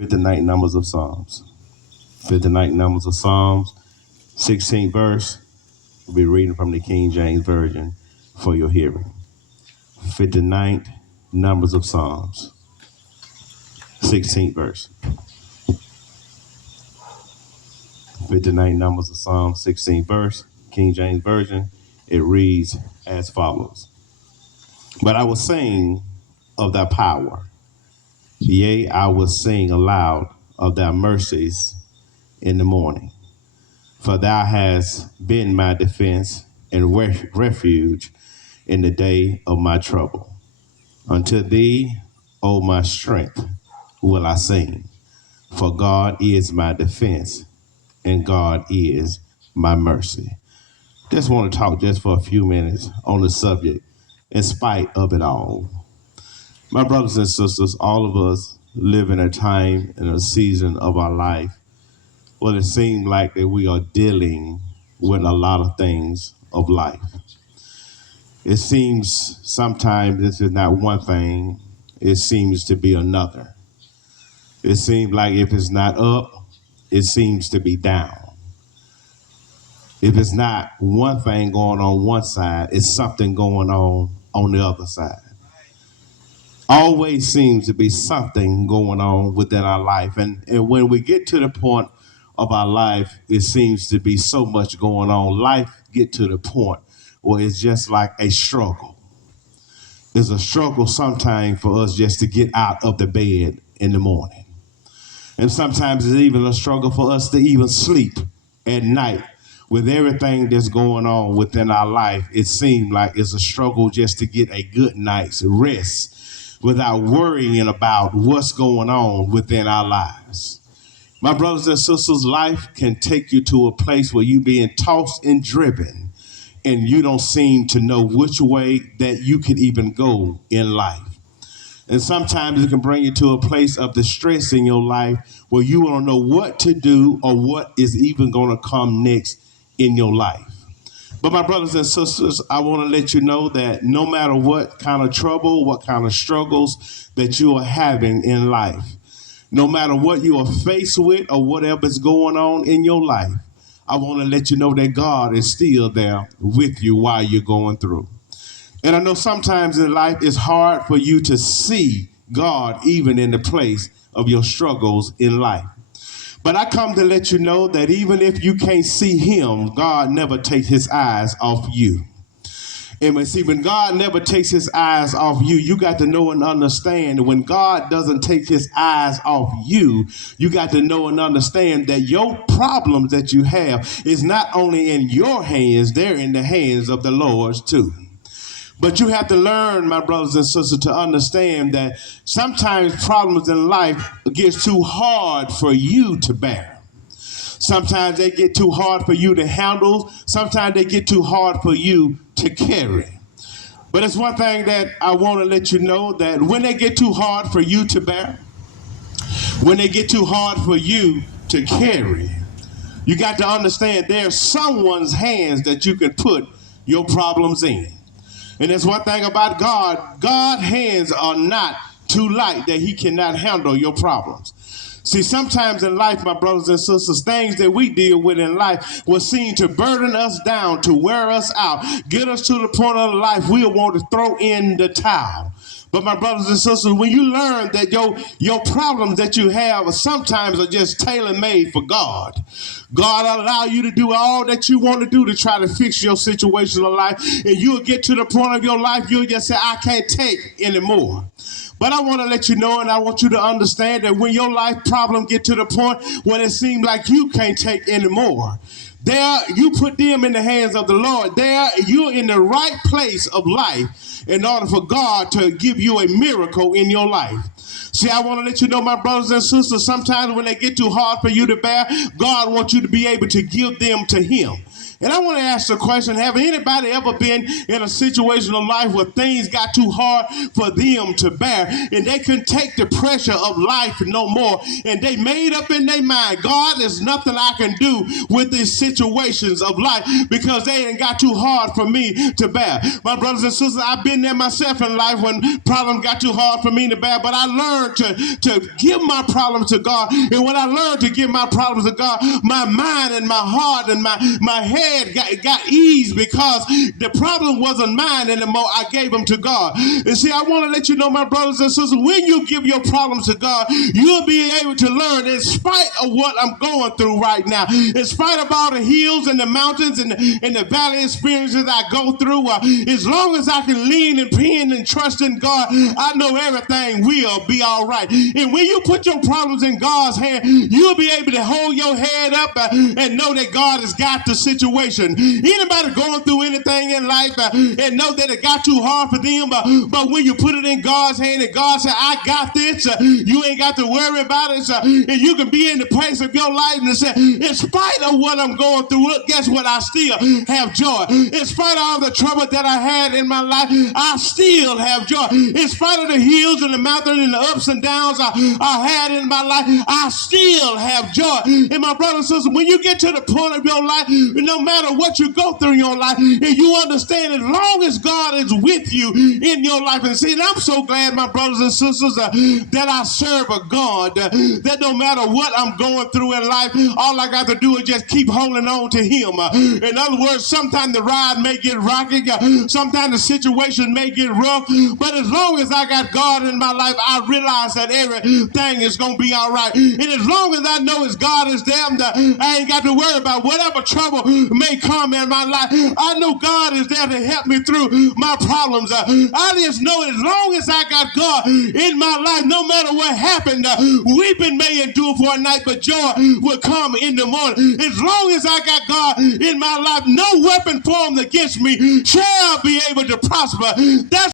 59 numbers of Psalms. 59 numbers of Psalms, 16th verse. We'll be reading from the King James Version for your hearing. 59 numbers of Psalms, 16th verse. 59 numbers of Psalms, 16th verse, King James Version. It reads as follows. But I will sing of thy power. Yea, I will sing aloud of thy mercies in the morning. For thou hast been my defense and refuge in the day of my trouble. Unto thee, O my strength, will I sing. For God is my defense and God is my mercy. Just want to talk just for a few minutes on the subject, in spite of it all. My brothers and sisters, all of us live in a time and a season of our life where it seems like that we are dealing with a lot of things of life. It seems sometimes this is not one thing, it seems to be another. It seems like if it's not up, it seems to be down. If it's not one thing going on one side, it's something going on the other side. Always seems to be something going on within our life. And when we get to the point of our life, it seems to be so much going on. Life get to the point where it's just like a struggle. It's a struggle sometimes for us just to get out of the bed in the morning. And sometimes it's even a struggle for us to even sleep at night. With everything that's going on within our life, it seems like it's a struggle just to get a good night's rest without worrying about what's going on within our lives. My brothers and sisters, life can take you to a place where you're being tossed and driven, and you don't seem to know which way that you can even go in life. And sometimes it can bring you to a place of distress in your life where you don't know what to do or what is even going to come next in your life. But my brothers and sisters, I want to let you know that no matter what kind of trouble, what kind of struggles that you are having in life, no matter what you are faced with or whatever is going on in your life, I want to let you know that God is still there with you while you're going through. And I know sometimes in life it's hard for you to see God even in the place of your struggles in life. But I come to let you know that even if you can't see him, God never takes his eyes off you. And see, when God never takes his eyes off you, you got to know and understand when God doesn't take his eyes off you, you got to know and understand that your problems that you have is not only in your hands, they're in the hands of the Lord's too. But you have to learn, my brothers and sisters, to understand that sometimes problems in life get too hard for you to bear. Sometimes they get too hard for you to handle. Sometimes they get too hard for you to carry. But it's one thing that I want to let you know, that when they get too hard for you to bear, when they get too hard for you to carry, you got to understand there's someone's hands that you can put your problems in. And there's one thing about God. God's hands are not too light that he cannot handle your problems. See, sometimes in life, my brothers and sisters, things that we deal with in life will seem to burden us down, to wear us out, get us to the point of life we'll want to throw in the towel. But my brothers and sisters, when you learn that your problems that you have sometimes are just tailor-made for God, God will allow you to do all that you want to do to try to fix your situation of life, and you'll get to the point of your life, you'll just say, I can't take anymore. But I want to let you know, and I want you to understand that when your life problem get to the point when it seems like you can't take anymore, there you put them in the hands of the Lord. There you're in the right place of life in order for God to give you a miracle in your life. See, I want to let you know, my brothers and sisters, sometimes when they get too hard for you to bear, God wants you to be able to give them to him. And I want to ask the question, have anybody ever been in a situation of life where things got too hard for them to bear and they couldn't take the pressure of life no more, and they made up in their mind, God, there's nothing I can do with these situations of life because they ain't got too hard for me to bear. My brothers and sisters, I've been there myself in life when problems got too hard for me to bear, but I learned to give my problems to God. And when I learned to give my problems to God, my mind and my heart and my head got eased because the problem wasn't mine anymore. I gave them to God. And see, I want to let you know, my brothers and sisters, when you give your problems to God, you'll be able to learn, in spite of what I'm going through right now, in spite of all the hills and the mountains and the valley experiences I go through, as long as I can lean and depend and trust in God, I know everything will be all right. And when you put your problems in God's hand, you'll be able to hold your head up and know that God has got the situation. Anybody going through anything in life and know that it got too hard for them, but when you put it in God's hand and God said, I got this, you ain't got to worry about it, and you can be in the place of your life and say, in spite of what I'm going through, look, guess what? I still have joy. In spite of all the trouble that I had in my life, I still have joy. In spite of the hills and the mountains and the ups and downs I had in my life, I still have joy. And my brothers and sisters, when you get to the point of your life, no matter what you go through in your life, and you understand as long as God is with you in your life, and see, and I'm so glad, my brothers and sisters, that I serve a God that no matter what I'm going through in life, all I got to do is just keep holding on to Him. In other words, sometimes the ride may get rocky, sometimes the situation may get rough, but as long as I got God in my life, I realize that everything is going to be all right. And as long as I know His God is there, I ain't got to worry about whatever trouble may come in my life. I know God is there to help me through my problems. I just know as long as I got God in my life, no matter what happened, weeping may endure for a night, but joy will come in the morning. As long as I got God in my life, no weapon formed against me shall be able to prosper. That's